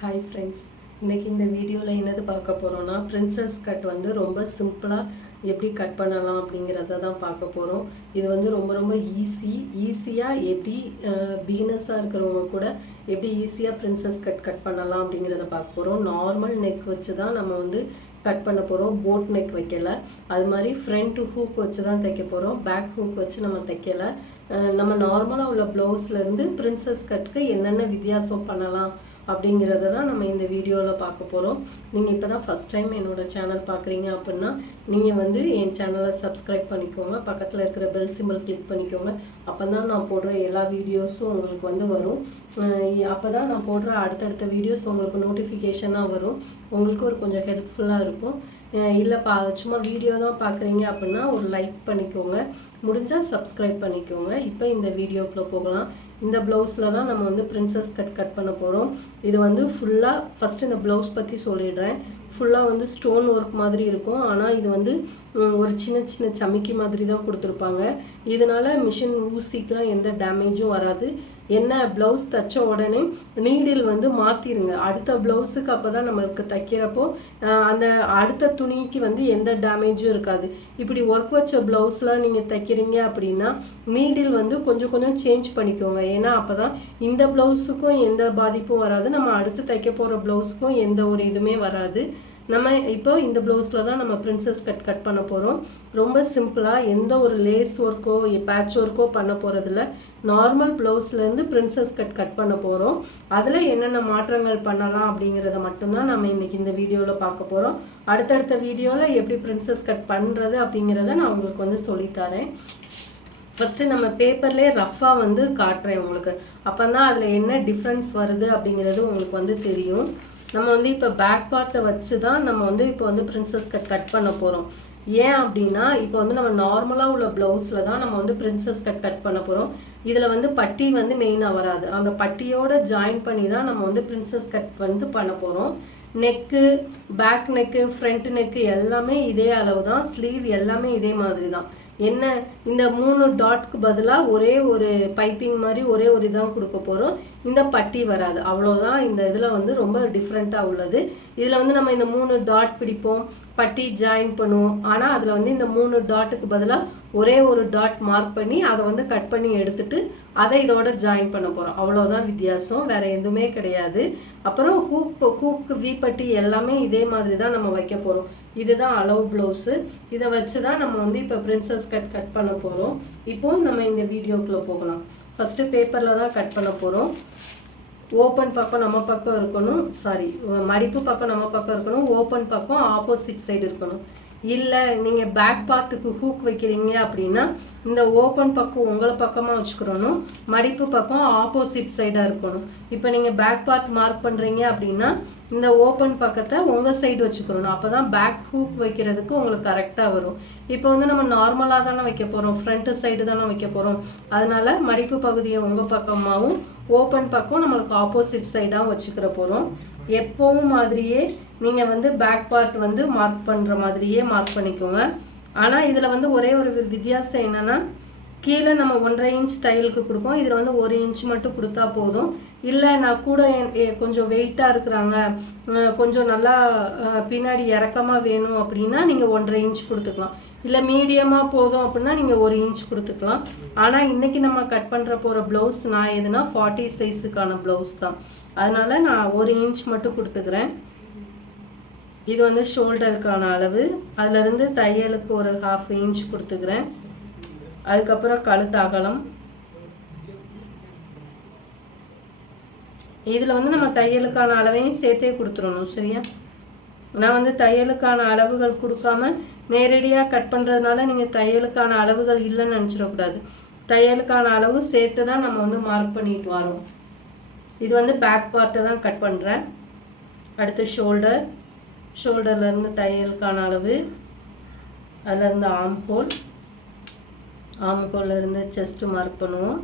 Hi friends இன்றைக்கி இந்த வீடியோவில் என்னது பார்க்க போகிறோன்னா பிரின்சஸ் கட் வந்து ரொம்ப சிம்பிளாக எப்படி கட் பண்ணலாம் அப்படிங்கிறத தான் பார்க்க போகிறோம் இது வந்து ரொம்ப ரொம்ப ஈஸி ஈஸியாக எப்படி பிகினஸாக இருக்கிறவங்க கூட எப்படி ஈஸியாக பிரின்சஸ் கட் கட் பண்ணலாம் அப்படிங்கிறத பார்க்க போகிறோம் நார்மல் நெக் வச்சு தான் நம்ம வந்து கட் பண்ண போகிறோம் போட் நெக் வைக்கலை. அது மாதிரி ஃப்ரண்ட் ஹூக் வச்சு தான் தைக்க போகிறோம் பேக் ஹூக் வச்சு நம்ம தைக்கலை. நம்ம நார்மலாக உள்ள ப்ளவுஸ்லேருந்து பிரின்சஸ் கட்டுக்கு என்னென்ன வித்தியாசம் பண்ணலாம் அப்படிங்கிறத தான் நம்ம இந்த வீடியோவில் பார்க்க போகிறோம் நீங்கள் இப்போ தான் ஃபஸ்ட் டைம் என்னோடய சேனல் பார்க்குறீங்க அப்படின்னா நீங்கள் வந்து என் சேனலை சப்ஸ்கிரைப் பண்ணிக்கோங்க. பக்கத்தில் இருக்கிற பெல் சிம்பிள் கிளிக் பண்ணிக்கோங்க. அப்போ தான் நான் போடுற எல்லா வீடியோஸும் உங்களுக்கு வந்து வரும். அப்போ தான் நான் போடுற அடுத்தடுத்த வீடியோஸ் உங்களுக்கு நோட்டிஃபிகேஷனாக வரும். உங்களுக்கு ஒரு கொஞ்சம் ஹெல்ப்ஃபுல்லாக இருக்கும். இல்லை பா சும்மா வீடியோ தான் பார்க்குறீங்க அப்படின்னா ஒரு லைக் பண்ணிக்கோங்க. முடிஞ்சால் சப்ஸ்கிரைப் பண்ணிக்கோங்க. இப்போ இந்த வீடியோக்குள்ளே போகலாம். இந்த ப்ளவுஸில் தான் நம்ம வந்து பிரின்சஸ் கட் கட் பண்ண போகிறோம் இது வந்து ஃபுல்லாக ஃபஸ்ட்டு இந்த ப்ளவுஸ் பற்றி சொல்லிடுறேன். ஃபுல்லாக வந்து ஸ்டோன் ஒர்க் மாதிரி இருக்கும். ஆனால் இது வந்து ஒரு சின்ன சின்ன சமிக்கி மாதிரி தான் கொடுத்துருப்பாங்க. இதனால் மிஷின் ஊசிக்கெலாம் எந்த டேமேஜும் வராது. என்ன ப்ளவுஸ் தைச்ச உடனே நீடில் வந்து மாற்றிருங்க அடுத்த ப்ளவுஸுக்கு அப்போ தான் நம்மளுக்கு தைக்கிறப்போ அந்த அடுத்த துணிக்கு வந்து எந்த டேமேஜும் இருக்காது. இப்படி ஒர்க் வச்ச ப்ளவுஸ்லாம் நீங்கள் தைக்கிறீங்க அப்படின்னா நீடில் வந்து கொஞ்சம் கொஞ்சம் சேஞ்ச் பண்ணிக்கோங்க. ஏன்னா அப்போ தான் இந்த ப்ளவுஸுக்கும் எந்த பாதிப்பும் வராது. நம்ம அடுத்து தைக்க போகிற ப்ளவுஸுக்கும் எந்த ஒரு இதுவுமே வராது. நம்ம இப்போ இந்த ப்ளவுஸில் தான் நம்ம பிரின்சஸ் கட் கட் பண்ண போகிறோம் ரொம்ப சிம்பிளாக எந்த ஒரு லேஸ் ஒர்க்கோ பேட்ச் ஒர்க்கோ பண்ண போகிறதில்ல நார்மல் ப்ளவுஸ்லேருந்து பிரின்சஸ் கட் கட் பண்ண போகிறோம் அதில் என்னென்ன மாற்றங்கள் பண்ணலாம் அப்படிங்கிறத மட்டும்தான் நம்ம இன்றைக்கி இந்த வீடியோவில் பார்க்க போகிறோம் அடுத்தடுத்த வீடியோவில் எப்படி பிரின்சஸ் கட் பண்ணுறது அப்படிங்கிறத நான் உங்களுக்கு வந்து சொல்லித்தரேன் ஃபஸ்ட்டு நம்ம பேப்பர்லேயே ரஃப்பாக வந்து காட்டுறேன் உங்களுக்கு. அப்போ தான் அதில் என்ன டிஃப்ரென்ஸ் வருது அப்படிங்கிறது உங்களுக்கு வந்து தெரியும். நம்ம வந்து இப்போ பேக் பார்ட்டை வச்சு தான் நம்ம வந்து இப்போ வந்து பிரின்சஸ் கட் கட் பண்ண போகிறோம் ஏன் அப்படின்னா இப்போ வந்து நம்ம நார்மலாக உள்ள ப்ளவுஸில் தான் நம்ம வந்து பிரின்சஸ் கட் கட் பண்ண போகிறோம் இதில் வந்து பட்டி வந்து மெயினாக வராது. அந்த பட்டியோட ஜாயின் பண்ணி தான் நம்ம வந்து பிரின்சஸ் கட் வந்து பண்ண போகிறோம் neck back neck front neck எல்லாமே இதே அளவு தான் ஸ்லீவ் எல்லாமே இதே மாதிரி தான் என்ன இந்த மூணு டாட்க்கு பதிலாக ஒரே ஒரு பைப்பிங் மாதிரி ஒரே ஒரு இதான் கொடுக்க போகிறோம் இந்த பட்டி வராது. அவ்வளோதான் இந்த இதில் வந்து ரொம்ப டிஃப்ரெண்ட்டாக உள்ளது. இதில் வந்து நம்ம இந்த மூணு டாட் பிடிப்போம். பட்டி ஜாயின் பண்ணுவோம். ஆனால் அதில் வந்து இந்த மூணு டாட்டுக்கு பதிலாக ஒரே ஒரு டாட் மார்க் பண்ணி அதை வந்து கட் பண்ணி எடுத்துட்டு அதை இதோட ஜாயின் பண்ண போகிறோம் அவ்வளோதான் வித்தியாசம். வேறு எதுவுமே கிடையாது. அப்புறம் ஹூக் ஹூக்கு வீப்பட்டி எல்லாமே இதே மாதிரி தான் நம்ம வைக்க போகிறோம் இதுதான் அளவு ப்ளவுஸு இதை வச்சு தான் நம்ம வந்து இப்போ பிரின்சஸ் கட் கட் பண்ண போகிறோம் இப்போ நம்ம இந்த வீடியோக்குள்ளே போகலாம். ஃபஸ்ட்டு பேப்பரில் தான் கட் பண்ண போகிறோம் ஓப்பன் பக்கம் நம்ம பக்கம் இருக்கணும். சாரி மடிப்பு பக்கம் நம்ம பக்கம் இருக்கணும். ஓப்பன் பக்கம் ஆப்போசிட் சைடு இருக்கணும். இல்லை நீங்கள் பேக் பார்ட்டுக்கு ஹூக் வைக்கிறீங்க அப்படின்னா இந்த ஓப்பன் பக்கம் உங்களை பக்கமாக வச்சுக்கிறணும் மடிப்பு பக்கம் ஆப்போசிட் சைடாக இருக்கணும். இப்போ நீங்கள் பேக் பார்ட் மார்க் பண்ணுறீங்க அப்படின்னா இந்த ஓப்பன் பக்கத்தை உங்கள் சைடு வச்சுக்கிறணும். அப்போ தான் பேக் ஹூக் வைக்கிறதுக்கு உங்களுக்கு கரெக்டாக வரும். இப்போ வந்து நம்ம நார்மலாக தானே வைக்க போகிறோம் ஃப்ரண்ட்டு சைடு தானே வைக்க போகிறோம் அதனால் மடிப்பு பகுதியை உங்கள் பக்கமாகவும் ஓப்பன் பக்கம் நம்மளுக்கு ஆப்போசிட் சைடாகவும் வச்சுக்கிற போகிறோம் எப்போவும் மாதிரியே நீங்கள் வந்து பேக் பார்ட் வந்து மார்க் பண்ணுற மாதிரியே மார்க் பண்ணிக்கோங்க. ஆனால் இதில் வந்து ஒரே ஒரு வித்தியாசம் என்னென்னா கீழே நம்ம ஒன்றரை இன்ச் தையலுக்கு கொடுப்போம். இதில் வந்து ஒரு இன்ச் மட்டும் கொடுத்தா போதும். இல்லை நான் கூட என்- கொஞ்சம் வெயிட்டாக இருக்கிறாங்க. கொஞ்சம் நல்லா பின்னாடி இறக்கமாக வேணும் அப்படின்னா நீங்கள் ஒன்றரை இன்ச் கொடுத்துக்கலாம். இல்லை மீடியமாக போதும் அப்படின்னா நீங்கள் ஒரு இன்ச் கொடுத்துக்கலாம். ஆனால் இன்றைக்கி நம்ம கட் பண்ணுற போகிற ப்ளவுஸ் நான் எதுனா ஃபார்ட்டி சைஸுக்கான ப்ளவுஸ் தான். அதனால் நான் ஒரு இன்ச் மட்டும் கொடுத்துக்கிறேன். இது வந்து ஷோல்டருக்கான அளவு. அதுலேருந்து தையலுக்கு ஒரு ஹாஃப் இன்ச் கொடுத்துக்கிறேன். அதுக்கப்புறம் கழுத்து அகலம். இதில் வந்து நம்ம தையலுக்கான அளவையும் சேர்த்தே கொடுத்துடணும் சரியா? நான் வந்து தையலுக்கான அளவுகள் கொடுக்காம நேரடியாக கட் பண்ணுறதுனால நீங்கள் தையலுக்கான அளவுகள் இல்லைன்னு நினச்சிடக்கூடாது. தையலுக்கான அளவு சேர்த்து தான் நம்ம வந்து மார்க் பண்ணிட்டு வரோம். இது வந்து பேக் பார்ட்டை தான் கட் பண்ணுறேன் அடுத்து ஷோல்டர் ஷோல்டர்லேருந்து தையலுக்கான அளவு. அதுலேருந்து ஆம் ஹோல் இருந்து செஸ்ட்டு மார்க் பண்ணுவோம்.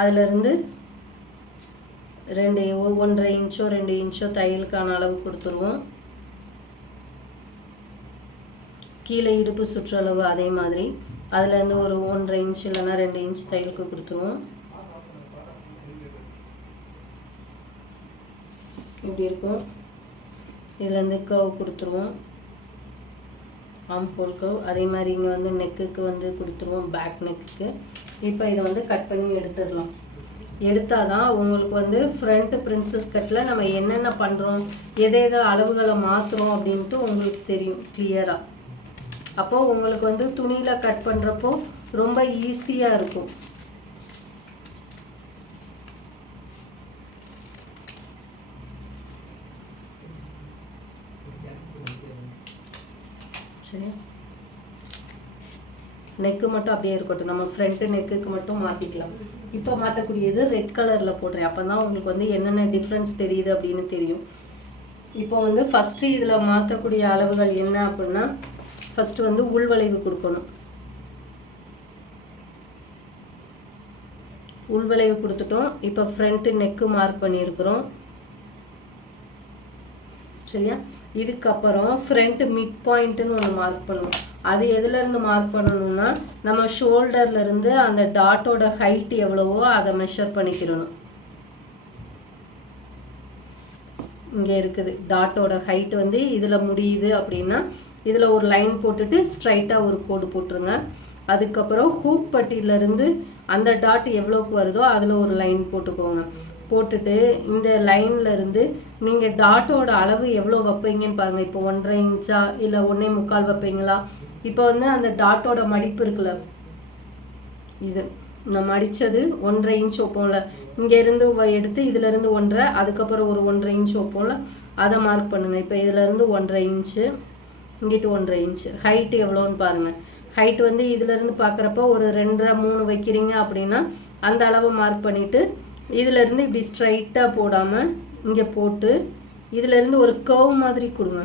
அதுலேருந்து ரெண்டு ஒன்றரை இன்ச்சோ ரெண்டு இன்ச்சோ தையலுக்கான அளவு கொடுத்துருவோம். கீழே இடுப்பு சுற்றளவு அதே மாதிரி. அதுலேருந்து ஒரு ஒன்றரை இன்ச் இல்லைன்னா ரெண்டு இன்ச் தையலுக்கு கொடுத்துருவோம். இப்படி இருக்கும். இதுலேருந்து கர்வ் கொடுத்துருவோம். ஆம் ஹோல் கர்வ் அதே மாதிரி இங்கே வந்து நெக்குக்கு வந்து கொடுத்துருவோம் பேக் நெக்குக்கு இப்போ இதை வந்து கட் பண்ணி எடுத்துடலாம். எடுத்தால் தான் உங்களுக்கு வந்து ஃப்ரண்ட் பிரின்சஸ் கட்டில் நம்ம என்னென்ன பண்ணுறோம் எதை எதை அளவுகளை மாற்றுறோம் அப்படின்ட்டு உங்களுக்கு தெரியும் கிளியராக அப்போது உங்களுக்கு வந்து துணியில் கட் பண்ணுறப்போ ரொம்ப ஈஸியாக இருக்கும். சரி நெக்கு மட்டும் அப்படியே இருக்கட்டும். நம்ம ஃப்ரண்ட்டு நெக்குக்கு மட்டும் மாற்றிக்கலாம் இப்போ மாற்றக்கூடியது ரெட் கலரில் போடுறேன். அப்போ தான் உங்களுக்கு வந்து என்னென்ன டிஃப்ரென்ஸ் தெரியுது அப்படின்னு தெரியும். இப்போ வந்து ஃபஸ்ட்டு இதில் மாற்றக்கூடிய அளவுகள் என்ன அப்படின்னா ஃபஸ்ட்டு வந்து உள்வளைவு கொடுக்கணும். உள்வளைவு கொடுத்துட்டோம். இப்போ ஃப்ரண்ட்டு நெக்கு மார்க் பண்ணியிருக்கிறோம். சரியா? இதுக்கப்புறம் ஃப்ரண்ட் மிட் பாயிண்ட்டுன்னு ஒன்று மார்க் பண்ணுவோம் அது எதுலேருந்து மார்க் பண்ணணும்னா நம்ம ஷோல்டர்லேருந்து அந்த டாட்டோட ஹைட் எவ்வளவோ அதை மெஷர் பண்ணிக்கிறணும். இங்கே இருக்குது. டாட்டோட ஹைட் வந்து இதில் முடியுது அப்படின்னா இதில் ஒரு லைன் போட்டுட்டு ஸ்ட்ரைட்டாக ஒரு கோடு போட்டுருங்க. அதுக்கப்புறம் ஹூக் பட்டியிலேருந்து அந்த டாட் எவ்வளோக்கு வருதோ அதில் ஒரு லைன் போட்டுக்கோங்க. போட்டுட்டு இந்த லைனில் இருந்து நீங்கள் டாட்டோட அளவு எவ்வளோ வைப்பீங்கன்னு பாருங்கள் இப்போ ஒன்றரை இன்ச்சா இல்லை ஒன்றே முக்கால் வைப்பீங்களா? இப்போ வந்து அந்த டாட்டோட மடிப்பு இருக்குல்ல. இது நான் மடித்தது ஒன்றரை இன்ச் வைப்போம்ல. இங்கேருந்து எடுத்து இதிலேருந்து ஒன்றரை அதுக்கப்புறம் ஒரு ஒன்றரை இன்ச் வைப்போம்ல. அதை மார்க் பண்ணுங்கள் இப்போ இதிலேருந்து ஒன்றரை இன்ச்சு இங்கிட்டு ஒன்றரை இன்ச்சு ஹைட்டு எவ்வளோன்னு பாருங்கள் ஹைட் வந்து இதிலேருந்து பார்க்குறப்போ ஒரு ரெண்டரை மூணு வைக்கிறீங்க அப்படின்னா அந்த அளவு மார்க் பண்ணிவிட்டு இதிலேருந்து இப்படி ஸ்ட்ரைட்டாக போடாமல் இங்கே போட்டு இதிலேருந்து ஒரு கர்வ் மாதிரி கொடுங்க.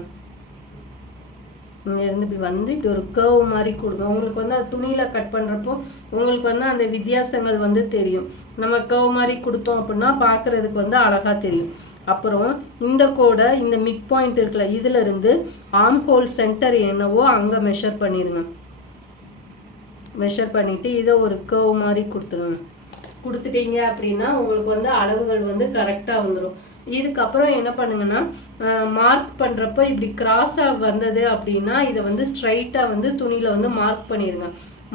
இங்கேருந்து இப்படி வந்து இப்படி ஒரு கர்வ் மாதிரி கொடுங்க. உங்களுக்கு வந்து அது துணியில் கட் பண்ணுறப்போ உங்களுக்கு வந்து அந்த வித்தியாசங்கள் வந்து தெரியும். நம்ம கர்வ் மாதிரி கொடுத்தோம் அப்படின்னா பார்க்குறதுக்கு வந்து அழகாக தெரியும். அப்புறம் இந்த கோடை இந்த மிட் பாயிண்ட் இருக்குல்ல இதிலிருந்து ஆம் ஹோல் சென்டர் என்னவோ அங்கே மெஷர் பண்ணிடுங்க. மெஷர் பண்ணிவிட்டு இதை ஒரு கர்வ் மாதிரி கொடுத்துருங்க கொடுத்துட்டீங்க அப்படின்னா உங்களுக்கு வந்து அளவுகள் வந்து கரெக்டாக வந்துடும் இதுக்கப்புறம் என்ன பண்ணுங்கன்னா மார்க் பண்ணுறப்போ இப்படி கிராஸாக வந்தது அப்படின்னா இதை வந்து ஸ்ட்ரைட்டாக வந்து துணியில் வந்து மார்க் பண்ணிடுங்க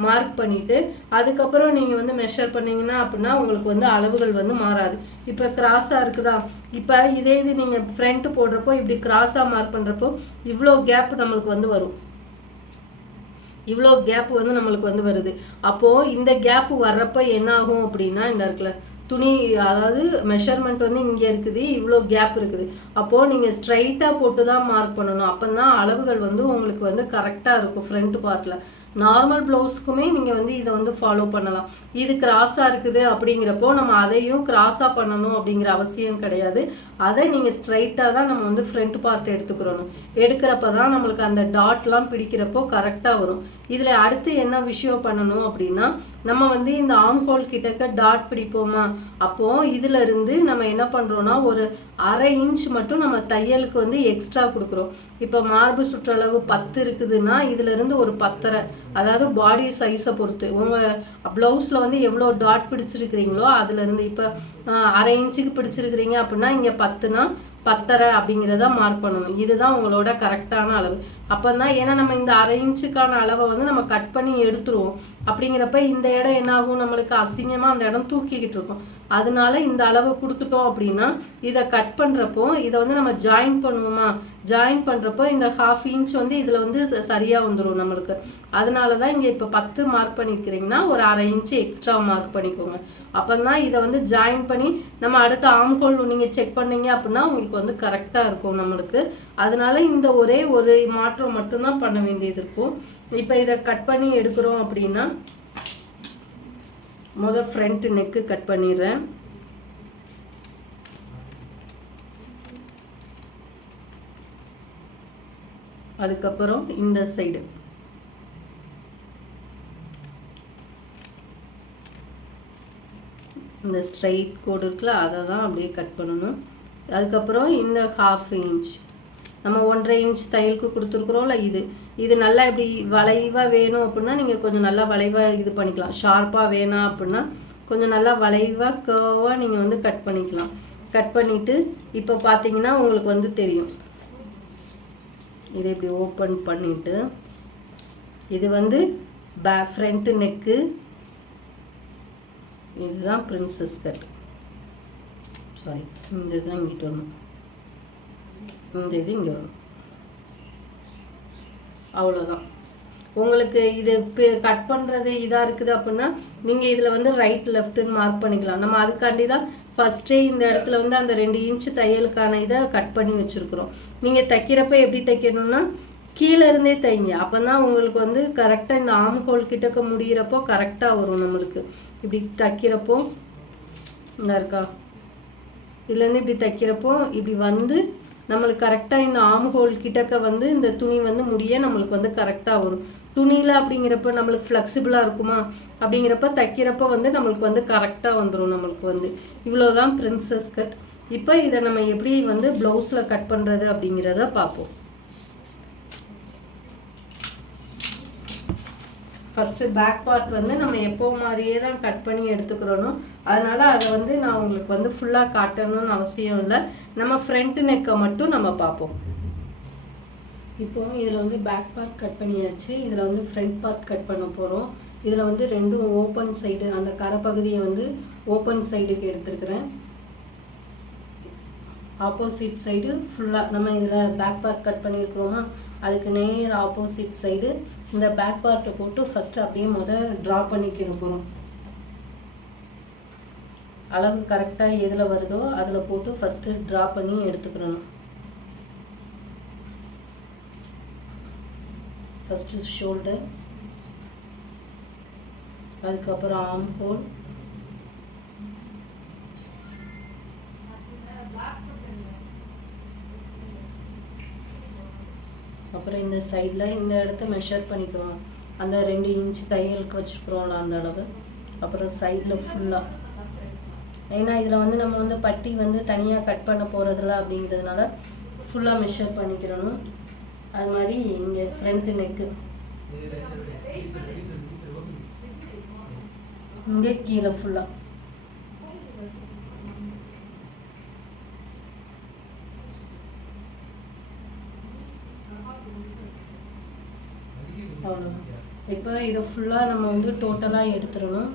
மார்க் பண்ணிவிட்டு அதுக்கப்புறம் நீங்கள் வந்து மெஷர் பண்ணிங்கன்னா அப்படின்னா உங்களுக்கு வந்து அளவுகள் வந்து மாறாது. இப்போ கிராஸாக இருக்குதா? இப்போ இதே இது நீங்கள் ஃப்ரண்ட்டு போடுறப்போ இப்படி கிராஸாக மார்க் பண்ணுறப்போ இவ்வளோ கேப் நம்மளுக்கு வந்து வரும். இவ்வளோ கேப் வந்து நம்மளுக்கு வந்து வருது. அப்போது இந்த கேப் வர்றப்ப என்ன ஆகும் அப்படின்னா இந்த இடத்துல துணி அதாவது மெஷர்மெண்ட் வந்து இங்கே இருக்குது இவ்வளோ கேப் இருக்குது. அப்போது நீங்கள் ஸ்ட்ரைட்டாக போட்டு தான் மார்க் பண்ணணும். அப்போ தான் அளவுகள் வந்து உங்களுக்கு வந்து கரெக்டாக இருக்கும் ஃப்ரண்ட் பார்ட்டில் நார்மல் ப்ளவுஸ்க்குமே நீங்கள் வந்து இதை வந்து ஃபாலோ பண்ணலாம். இது கிராஸாக இருக்குது அப்படிங்கிறப்போ நம்ம அதையும் கிராஸாக பண்ணணும் அப்படிங்கிற அவசியம் கிடையாது. அதை நீங்கள் ஸ்ட்ரைட்டாக தான் நம்ம வந்து ஃப்ரண்ட் பார்ட் எடுத்துக்கிறணும். எடுக்கிறப்ப தான் நம்மளுக்கு அந்த டாட்லாம் பிடிக்கிறப்போ கரெக்டாக வரும். இதில் அடுத்து என்ன விஷயம் பண்ணணும் அப்படின்னா நம்ம வந்து இந்த ஆம் ஹோல் கிட்டக்க டாட் பிடிப்போமா? அப்போது இதிலிருந்து நம்ம என்ன பண்ணுறோன்னா ஒரு அரை இன்ச் மட்டும் நம்ம தையலுக்கு வந்து எக்ஸ்ட்ரா கொடுக்குறோம். இப்போ மார்பு சுற்றளவு பத்து இருக்குதுன்னா இதிலிருந்து ஒரு பத்தரை. அதாவது பாடி சைஸை பொறுத்து. உங்கள் ப்ளவுஸில் வந்து எவ்வளோ டாட் பிடிச்சிருக்கிறீங்களோ அதுலேருந்து இப்போ அரை இன்ச்சுக்கு பிடிச்சிருக்கிறீங்க அப்படின்னா இங்கே பத்துனா பத்தரை அப்படிங்கிறத மார்க் பண்ணணும். இதுதான் உங்களோட கரெக்டான அளவு. அப்போ தான் ஏன்னா நம்ம இந்த அரை இன்ச்சுக்கான அளவை வந்து நம்ம கட் பண்ணி எடுத்துருவோம். அப்படிங்கிறப்ப இந்த இடம் என்ன ஆகும் நம்மளுக்கு அசிங்கமாக அந்த இடம் தூக்கிக்கிட்டு இருக்கும். அதனால இந்த அளவு கொடுத்துட்டோம் அப்படின்னா இதை கட் பண்ணுறப்போ இதை வந்து நம்ம ஜாயின் பண்ணுவோமா? ஜாயின் பண்ணுறப்போ இந்த ஹாஃப் இன்ச் வந்து இதில் வந்து சரியாக வந்துடும் நம்மளுக்கு. அதனால தான் இங்கே இப்போ பத்து மார்க் பண்ணியிருக்கிறீங்கன்னா ஒரு அரை இன்ச்சு எக்ஸ்ட்ரா மார்க் பண்ணிக்கோங்க. அப்போ தான் இதை வந்து ஜாயின் பண்ணி நம்ம அடுத்த ஆம் ஹோல் நீங்கள் செக் பண்ணீங்க அப்படின்னா உங்களுக்கு வந்து கரெக்டாக இருக்கும் நம்மளுக்கு. அதனால இந்த ஒரே ஒரு மாற்றம் மட்டும்தான் பண்ண வேண்டியது இருக்கும் இப்போ இதை கட் பண்ணி எடுக்கிறோம் அப்படின்னா முதல் ஃப்ரண்ட் நெக்கு கட் பண்ணிடுறேன். அதுக்கப்புறம் இந்த சைடு இந்த ஸ்ட்ரைட் கோடு இருக்குல்ல அதை தான் அப்படியே கட் பண்ணணும். அதுக்கப்புறம் இந்த ஹாஃப் இன்ச் நம்ம ஒன்றரை இன்ச் தையலுக்கு கொடுத்துருக்குறோம்ல இது இது நல்லா இப்படி வளைவாக வேணும் அப்படின்னா நீங்கள் கொஞ்சம் நல்லா வளைவாக இது பண்ணிக்கலாம். ஷார்ப்பாக வேணாம் அப்படின்னா கொஞ்சம் நல்லா வளைவாக கர்வாக நீங்கள் வந்து கட் பண்ணிக்கலாம். கட் பண்ணிவிட்டு இப்போ பார்த்தீங்கன்னா உங்களுக்கு வந்து தெரியும். இதை இப்படி ஓப்பன் பண்ணிவிட்டு இது வந்து பே ஃப்ரண்ட்டு நெக்கு இதுதான் பிரின்சஸ் கட் சாரி இந்த இதுதான் இங்கிட்டு வரணும். இந்த இது இங்கே. வரும் அவ்வளோதான் உங்களுக்கு இது கட் பண்ணுறது இதாக இருக்குது அப்படின்னா நீங்கள் இதில் வந்து ரைட் லெஃப்ட்டுன்னு மார்க் பண்ணிக்கலாம். நம்ம அதுக்காண்டி தான் ஃபஸ்ட்டே இந்த இடத்துல வந்து அந்த ரெண்டு இன்ச்சு தையலுக்கான இதை கட் பண்ணி வச்சுருக்குறோம். நீங்கள் தைக்கிறப்ப எப்படி தைக்கணும்னா கீழே இருந்தே தைங்க. அப்போ தான் உங்களுக்கு வந்து கரெக்டாக இந்த ஆம் ஹோல் கிட்டக்க முடிகிறப்போ கரெக்டாக வரும் நம்மளுக்கு. இப்படி தைக்கிறப்போ இந்த இருக்கா? இதுலேருந்து இப்படி தைக்கிறப்போ இப்படி வந்து நம்மளுக்கு கரெக்டாக இந்த ஆம் ஹோல் கிட்டக்க வந்து இந்த துணி வந்து முடிய நம்மளுக்கு வந்து கரெக்டாக வரும். துணியில் அப்படிங்கிறப்ப நம்மளுக்கு ஃப்ளெக்சிபிளாக இருக்குமா? அப்படிங்கிறப்ப தைக்கிறப்ப வந்து நம்மளுக்கு வந்து கரெக்டாக வந்துடும் நம்மளுக்கு வந்து. இவ்வளோ தான் பிரின்சஸ் கட் இப்போ இதை நம்ம எப்படி வந்து ப்ளவுஸில் கட் பண்ணுறது அப்படிங்கிறத பார்ப்போம். ஃபஸ்ட்டு பேக் பார்ட் வந்து நம்ம எப்போ மாதிரியே தான் கட் பண்ணி எடுத்துக்கிறோனோ அதனால் அதை வந்து நான் உங்களுக்கு வந்து ஃபுல்லாக காட்டணும்னு அவசியம் இல்லை. நம்ம ஃப்ரண்ட் நெக்கை மட்டும் நம்ம பார்ப்போம். இப்போ இதில் வந்து பேக் பார்ட் கட் பண்ணியாச்சு. இதில் வந்து ஃப்ரண்ட் பார்ட் கட் பண்ண போகிறோம் இதில் வந்து ரெண்டும் ஓப்பன் சைடு அந்த கரைப்பகுதியை வந்து ஓப்பன் சைடுக்கு எடுத்துருக்குறேன். ஆப்போசிட் சைடு ஃபுல்லாக நம்ம இதில் பேக் பார்ட் கட் பண்ணியிருக்கிறோமா? அதுக்கு நேர் ஆப்போசிட் சைடு இந்த பேக் பார்ட்டை போட்டு ஃபஸ்ட்டு அப்படியே முதல் ட்ரா பண்ணிக்க போகிறோம் அளவு கரெக்டாக எதில் வருதோ அதில் போட்டு ஃபஸ்ட்டு ட்ரா பண்ணி எடுத்துக்கிறணும் ஃபஸ்ட்டு ஷோல்டர் அதுக்கப்புறம் ஆம் ஹோல் அப்புறம் இந்த சைடில் இந்த இடத்த மெஷர் பண்ணிக்குவோம் அந்த ரெண்டு இன்ச் தையலுக்கு வச்சுருக்குறோம்ல அந்த அளவு. அப்புறம் சைடில் ஃபுல்லாக ஏன்னா இதில் வந்து நம்ம வந்து பட்டி வந்து தனியாக கட் பண்ண போகிறதில்ல அப்படிங்கிறதுனால ஃபுல்லாக மெஷர் பண்ணிக்கிறணும். அது மாதிரி இங்கே ஃப்ரண்ட் நெக்கு இங்கே கீழே ஃபுல்லாக அவ்வளோ இப்போ இதை ஃபுல்லாக நம்ம வந்து டோட்டலாக எடுத்துடணும்.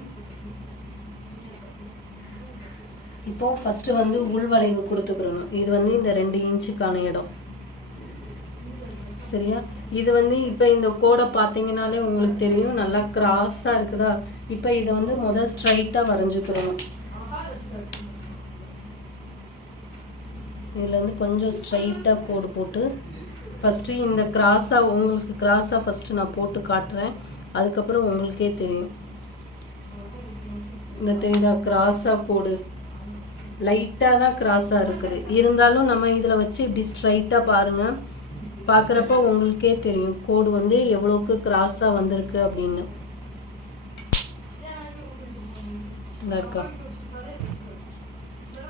இப்போது ஃபஸ்ட்டு வந்து உள்வளைவு கொடுத்துக்கிறணும். இது வந்து இந்த ரெண்டு இன்ச்சுக்கான இடம். சரியா? இது வந்து இப்போ இந்த கோடை பார்த்தீங்கனாலே உங்களுக்கு தெரியும் நல்லா கிராஸாக இருக்குதா? இப்போ இதை வந்து முதல் ஸ்ட்ரைட்டாக வரைஞ்சிக்கிறணும். இதில் வந்து கொஞ்சம் ஸ்ட்ரைட்டாக கோடு போட்டு ஃபஸ்ட்டு இந்த கிராஸாக உங்களுக்கு கிராஸாக ஃபஸ்ட்டு நான் போட்டு காட்டுறேன். அதுக்கப்புறம் உங்களுக்கே தெரியும். இந்த தெரியுதா? கிராஸாக கோடு. லைட்டாக தான் கிராஸாக இருக்குது. இருந்தாலும் நம்ம இதில் வச்சு இப்படி ஸ்ட்ரைட்டாக பாருங்கள் பார்க்குறப்ப உங்களுக்கே தெரியும் கோடு வந்து எவ்வளோக்கு கிராஸாக வந்திருக்கு அப்படின்னு. இருக்கா.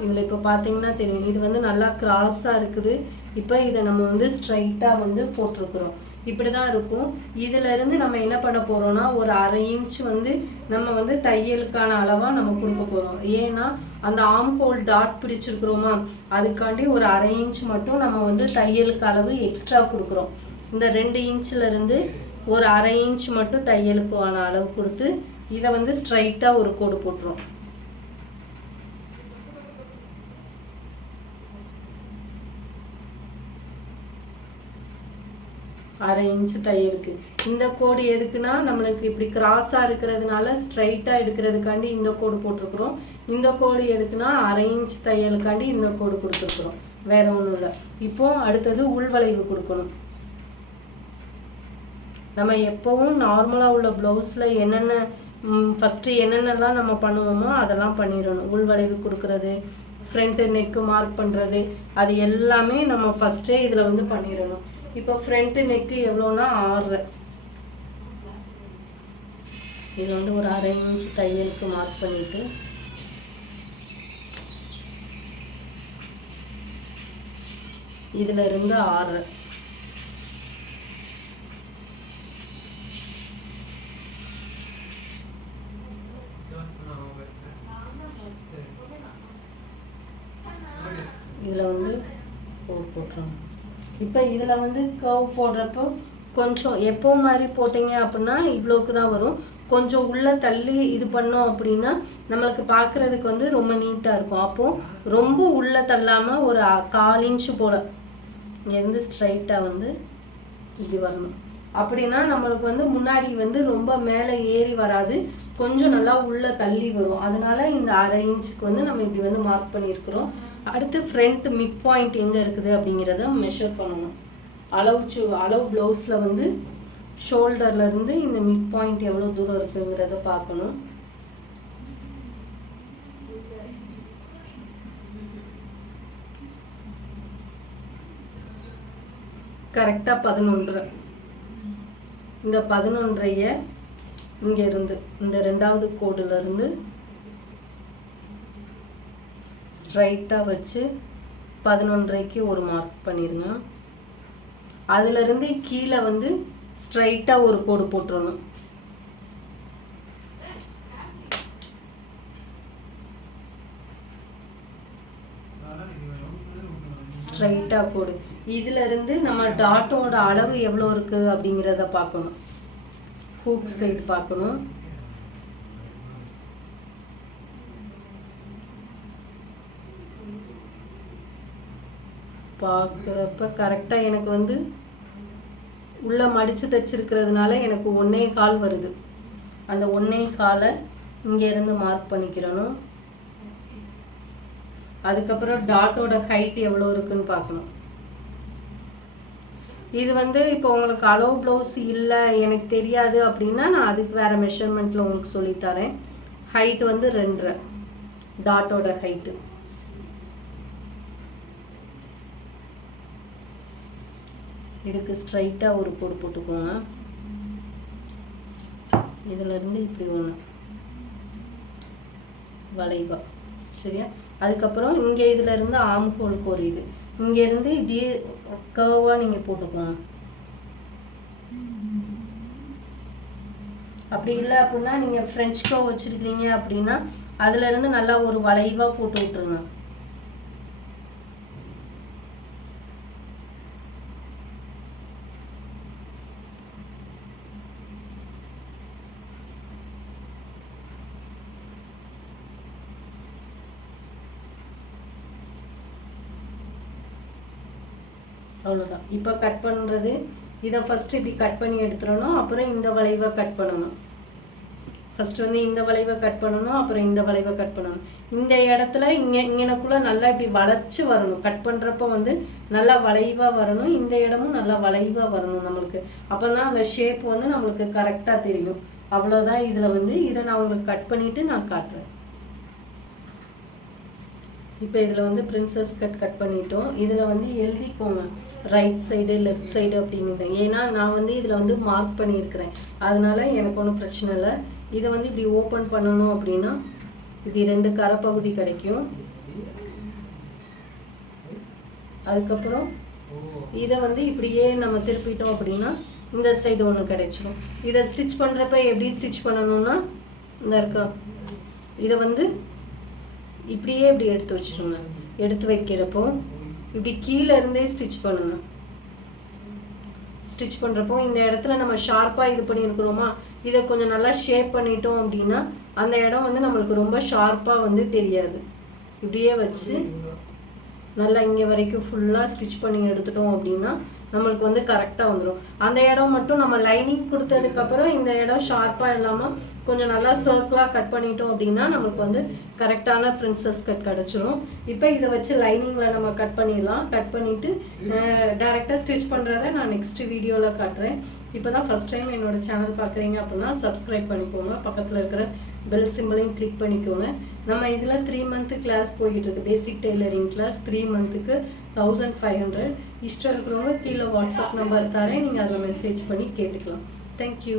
இதில் இப்போ பார்த்தீங்கன்னா தெரியும். இது வந்து நல்லா கிராஸாக இருக்குது. இப்போ இதை நம்ம வந்து ஸ்ட்ரைட்டாக வந்து போட்டிருக்குறோம். இப்படி தான் இருக்கும் இதிலிருந்து நம்ம என்ன பண்ண போகிறோம்னா ஒரு அரை இன்ச் வந்து நம்ம வந்து தையலுக்கான அளவாக நம்ம கொடுக்க போகிறோம் ஏன்னா அந்த ஆம்கோல் டாட் பிடிச்சிருக்கிறோமா அதுக்காண்டி ஒரு அரை இன்ச் மட்டும் நம்ம வந்து தையலுக்கு அளவு எக்ஸ்ட்ரா கொடுக்குறோம். இந்த ரெண்டு இன்ச்சிலேருந்து ஒரு அரை இன்ச் மட்டும் தையலுக்கான அளவு கொடுத்து இதை வந்து ஸ்ட்ரைட்டாக ஒரு கோடு போட்டுரும் அரை இன்ச்சு தையலுக்கு இந்த கோடு எதுக்குன்னா நம்மளுக்கு இப்படி கிராஸாக இருக்கிறதுனால ஸ்ட்ரைட்டாக எடுக்கிறதுக்காண்டி இந்த கோடு போட்டிருக்குறோம். இந்த கோடு எதுக்குன்னா அரை இன்ச் தையலுக்காண்டி இந்த கோடு கொடுத்துருக்குறோம். வேற ஒன்றும் இல்லை. இப்போ அடுத்தது உள்வளைவு கொடுக்கணும். நம்ம எப்போவும் நார்மலாக உள்ள ப்ளவுஸில் என்னென்ன ஃபஸ்ட்டு என்னென்னலாம் நம்ம பண்ணுவோமோ அதெல்லாம் பண்ணிடணும். உள்வளைவு கொடுக்கறது ஃப்ரண்ட்டு நெக்கு மார்க் பண்ணுறது அது எல்லாமே நம்ம ஃபஸ்ட்டே இதில் வந்து பண்ணிடணும். இப்போ ஃப்ரண்ட்டு நெக்கு எவ்வளோனா ஆறு. இதில் வந்து ஒரு அரை இன்ச் தையலுக்கு மார்க் பண்ணிவிட்டு இதில் இருந்து ஆறு இதில் வந்து கோட் போட்டுருங்க இப்போ இதில் வந்து கவ் போடுறப்போ கொஞ்சம் எப்போ மாதிரி போட்டிங்க அப்படின்னா இவ்வளோக்கு தான் வரும். கொஞ்சம் உள்ளே தள்ளி இது பண்ணோம் அப்படின்னா நம்மளுக்கு பார்க்குறதுக்கு வந்து ரொம்ப நீட்டாக இருக்கும். அப்போது ரொம்ப உள்ளே தள்ளாமல் ஒரு கால் இன்ச்சு போல் இங்கேருந்து ஸ்ட்ரைட்டாக வந்து இது வரணும். அப்படின்னா நம்மளுக்கு வந்து முன்னாடி வந்து ரொம்ப மேலே ஏறி வராது. கொஞ்சம் நல்லா உள்ளே தள்ளி வரும். அதனால் இந்த அரை இன்ச்சுக்கு வந்து நம்ம இப்படி வந்து மார்க் பண்ணியிருக்கிறோம். அடுத்து ஃப்ரண்ட் மிட் பாயிண்ட் எங்கே இருக்குது அப்படிங்கிறத மெஷர் பண்ணணும். அளவு சு அளவு ப்ளவுஸில் வந்து ஷோல்டர்லேருந்து இந்த மிட் பாயிண்ட் எவ்வளோ தூரம் இருக்குங்கிறத பார்க்கணும். கரெக்டாக பதினொன்று. இந்த பதினொன்றைய இங்கே இருந்து இந்த ரெண்டாவது கோடுலேருந்து ஸ்ட்ரைட்டாக வச்சு பதினொன்றைக்கு ஒரு மார்க் பண்ணிடுங்க அதிலிருந்து கீழே வந்து ஸ்ட்ரைட்டாக ஒரு கோடு போட்டுடணும் ஸ்ட்ரைட்டாக போடு இதுல இருந்து நம்ம டாட்டோட அளவு எவ்வளோ இருக்குது அப்படிங்கிறத பார்க்கணும். ஹூக் சைடு பார்க்கணும். பார்க்குறப்ப கரெக்டாக எனக்கு வந்து உள்ளே மடித்து தைச்சிருக்கிறதுனால எனக்கு ஒன்றே கால் வருது. அந்த ஒன்றே காலை இங்கேருந்து மார்க் பண்ணிக்கிறணும். அதுக்கப்புறம் டாட்டோட ஹைட் எவ்வளோ இருக்குன்னு பார்க்கணும். இது வந்து இப்போ உங்களுக்கு அளவு ப்ளவுஸ் இல்லை எனக்கு தெரியாது அப்படின்னா நான் அதுக்கு வேறு மெஷர்மெண்ட்டில் உங்களுக்கு சொல்லித்தரேன் ஹைட் வந்து ரெண்டரை. டாட்டோட ஹைட்டு இதுக்கு ஸ்ட்ரைட்டாக ஒரு கோடு போட்டுக்கோங்க. இதிலேருந்து இப்படி ஒன்று வளைவா. சரியா? அதுக்கப்புறம் இங்கே இதில் இருந்து ஆம் ஹோலுக்கு ஒரு இது. இங்கேருந்து இப்படியே கர்வாக நீங்கள் போட்டுக்கோங்க. அப்படி இல்லை அப்படின்னா நீங்கள் ஃப்ரெஞ்ச் கர்வ் வச்சுருக்கீங்க அப்படின்னா அதுலேருந்து நல்லா ஒரு வளைவாக போட்டு விட்ருங்க அவ்வளோதான் இப்போ கட் பண்ணுறது இதை ஃபஸ்ட்டு இப்படி கட் பண்ணி எடுத்துடணும் அப்புறம் இந்த வளைவை கட் பண்ணணும். ஃபஸ்ட்டு வந்து இந்த வளைவை கட் பண்ணணும் அப்புறம் இந்த வளைவை கட் பண்ணணும். இந்த இடத்துல இங்கே இங்கனக்குள்ளே நல்லா இப்படி வளைச்சி வரணும். கட் பண்ணுறப்ப வந்து நல்லா வளைவாக வரணும் இந்த இடமும் நல்லா வளைவாக வரணும் நம்மளுக்கு. அப்போ தான் அந்த ஷேப் வந்து நம்மளுக்கு கரெக்டாக தெரியும். அவ்வளோதான் இதில் வந்து இதை நான் உங்களுக்கு கட் பண்ணிவிட்டு நான் காட்டுறேன். இப்போ இதில் வந்து பிரின்சஸ் கட் கட் பண்ணிட்டோம். இதில் வந்து எழுதிக்கோங்க. ரைட் சைடு லெஃப்ட் சைடு அப்படின்னு ஏன்னா நான் வந்து இதில் வந்து மார்க் பண்ணியிருக்கிறேன். அதனால எனக்கு ஒன்றும் பிரச்சனை இல்லை. இதை வந்து இப்படி ஓப்பன் பண்ணணும் அப்படின்னா இப்படி ரெண்டு கரைப்பகுதி கிடைக்கும். அதுக்கப்புறம் இதை வந்து இப்படியே நம்ம திருப்பிட்டோம் அப்படின்னா இந்த சைடு ஒன்று கிடைச்சிடும் இதை ஸ்டிச் பண்ணுறப்ப எப்படி ஸ்டிச் பண்ணணும்னா இந்த இருக்கா? இதை வந்து இப்படியே இப்படி எடுத்து வச்சுருங்க. எடுத்து வைக்கிறப்போ இப்படி கீழே இருந்தே ஸ்டிச் பண்ணுங்க. ஸ்டிச் பண்ணுறப்போ இந்த இடத்துல நம்ம ஷார்ப்பாக இது பண்ணியிருக்கிறோமா? இதை கொஞ்சம் நல்லா ஷேப் பண்ணிட்டோம் அப்படின்னா அந்த இடம் வந்து நம்மளுக்கு ரொம்ப ஷார்ப்பாக வந்து தெரியாது. இப்படியே வச்சு நல்லா இங்கே வரைக்கும் ஃபுல்லாக ஸ்டிச் பண்ணி எடுத்துட்டோம் அப்படின்னா நம்மளுக்கு வந்து கரெக்டாக வந்துடும் அந்த இடம் மட்டும் நம்ம லைனிங் கொடுத்ததுக்கப்புறம் இந்த இடம் ஷார்ப்பாக இல்லாமல் கொஞ்சம் நல்லா சர்க்கிளாக கட் பண்ணிட்டோம் அப்படின்னா நமக்கு வந்து கரெக்டான பிரின்சஸ் கட் கிடச்சிரும். இப்போ இதை வச்சு லைனிங்கில் நம்ம கட் பண்ணிடலாம். கட் பண்ணிவிட்டு டேரெக்டாக ஸ்டிச் பண்ணுறத நான் நெக்ஸ்ட் வீடியோவில் காட்டுறேன். இப்போ தான் ஃபஸ்ட் டைம் என்னோட சேனல் பார்க்குறீங்க அப்படின்னா சப்ஸ்கிரைப் பண்ணிக்கோங்க. பக்கத்தில் இருக்கிற பெல் சிம்பிளையும் கிளிக் பண்ணிக்கோங்க. நம்ம இதில் த்ரீ மந்த்து கிளாஸ் போய்கிட்டு இருக்கு பேசிக் டெய்லரிங் கிளாஸ் த்ரீ மந்த்துக்கு தௌசண்ட் ஃபைவ் ஹண்ட்ரட் இஷ்டம் இருக்கிறவங்க கீழே வாட்ஸ்அப் நம்பர் தரேன். நீங்கள் அதில் மெசேஜ் பண்ணி கேட்டுக்கலாம். தேங்க்யூ